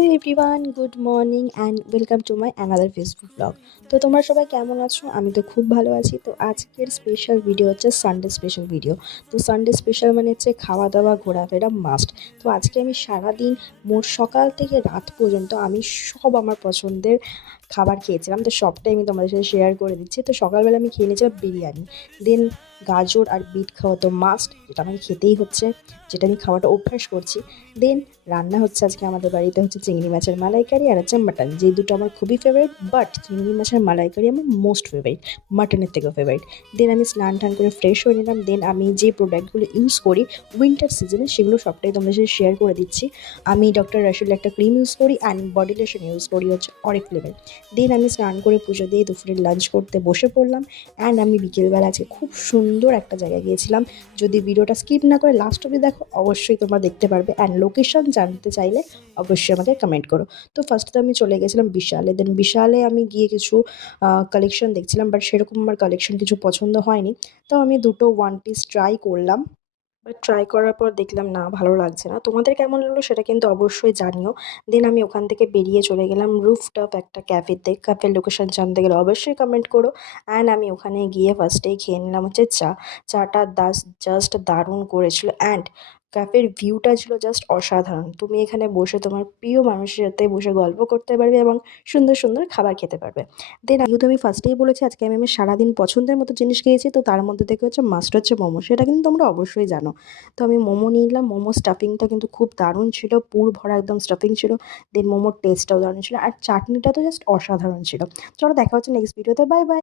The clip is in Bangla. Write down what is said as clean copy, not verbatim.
Hello everyone, good morning and welcome to my another Facebook blog. তো তোমরা সবাই কেমন আছো? আমি তো খুব ভালো আছি। তো আজকের স্পেশাল ভিডিও হচ্ছে সানডে স্পেশাল ভিডিও। তো সানডে স্পেশাল মানে হচ্ছে খাওয়া দাওয়া ঘোরাফেরা মাস্ট। তো আজকে আমি সারাদিন মোট সকাল থেকে রাত পর্যন্ত আমি সব আমার পছন্দের খাবার খেয়েছিলাম। তো সবটাই আমি তোমাদের সাথে শেয়ার করে দিচ্ছি। তো সকালবেলা আমি খেয়ে নিয়েছিলাম বিরিয়ানি, দেন গাজর আর বিট খাওয়া তো মাস্ট, যেটা আমাকে খেতেই হচ্ছে, যেটা আমি খাওয়াটা অভ্যাস করছি। দেন রান্না হচ্ছে আজকে আমাদের বাড়িতে হচ্ছে চিংড়ি মাছের মালাইকারি আর হচ্ছে মাটন, যে দুটো আমার খুবই ফেভারিট। বাট চিংড়ি মাছের মালাইকারি আমার মোস্ট ফেভারিট, মাটনের থেকেও ফেভারিট। দেন আমি স্নান টান করে ফ্রেশ হয়ে নিলাম। দেন আমি যে প্রোডাক্টগুলো ইউজ করি উইন্টার সিজনে সেগুলো সবটাই তোমাদের সাথে শেয়ার করে দিচ্ছি। আমি ডক্টর রাসেল একটা ক্রিম ইউজ করি অ্যান্ড বডি লোশন ইউজ করি হচ্ছে অরিফ্লেমের। দেন আমি স্নান করে পুজো দিয়ে দুপুরে লাঞ্চ করতে বসে পড়লাম। অ্যান্ড আমি বিকেলবেলা আজকে খুব সুন্দর একটা জায়গায় গিয়েছিলাম। যদি ভিডিওটা স্কিপ না করে লাস্ট অবধি দেখো অবশ্যই তোমরা দেখতে পারবে। অ্যান্ড লোকেশন জানতে চাইলে অবশ্যই আমাকে কমেন্ট করো। তো ফার্স্টে আমি চলে গেছিলাম বিশালে। দেন বিশালে আমি গিয়ে কিছু কালেকশন দেখছিলাম, বাট সেরকম আমার কালেকশন কিছু পছন্দ হয়নি। তো আমি দুটো ওয়ান পিস ট্রাই করলাম, বাট ট্রাই করার পর দেখলাম না, ভালো লাগছে না। তোমাদের কেমন লাগলো সেটা কিন্তু অবশ্যই জানিও। দেন আমি ওখান থেকে বেরিয়ে চলে গেলাম রুফটপ একটা ক্যাফেতে। ক্যাফের লোকেশন জানতে গেলে অবশ্যই কমেন্ট করো। অ্যান্ড আমি ওখানে গিয়ে ফার্স্টেই খেয়ে নিলাম হচ্ছে চা। চাটা জাস্ট দারুণ করেছিল। অ্যান্ড ক্যাফের ভিউটা ছিল জাস্ট অসাধারণ। তুমি এখানে বসে তোমার প্রিয় মানুষের সাথে বসে গল্প করতে পারবে এবং সুন্দর সুন্দর খাবার খেতে পারবে। দেন যেহেতু আমি ফার্স্টেই বলেছি আজকে আমি আমার সারাদিন পছন্দের মতো জিনিস খেয়েছি, তো তার মধ্যে থেকে হচ্ছে মাস্ট হচ্ছে মোমো, সেটা কিন্তু তোমরা অবশ্যই জানো। তো আমি মোমো নিয়ে নিলাম। মোমো স্টাফিংটা কিন্তু খুব দারুণ ছিল, পুর ভরা একদম স্টাফিং ছিল। দেন মোমোর টেস্টটাও দারুণ ছিল আর চাটনিটা তো জাস্ট অসাধারণ ছিল। চলো দেখা হচ্ছে নেক্সট ভিডিওতে। Bye bye.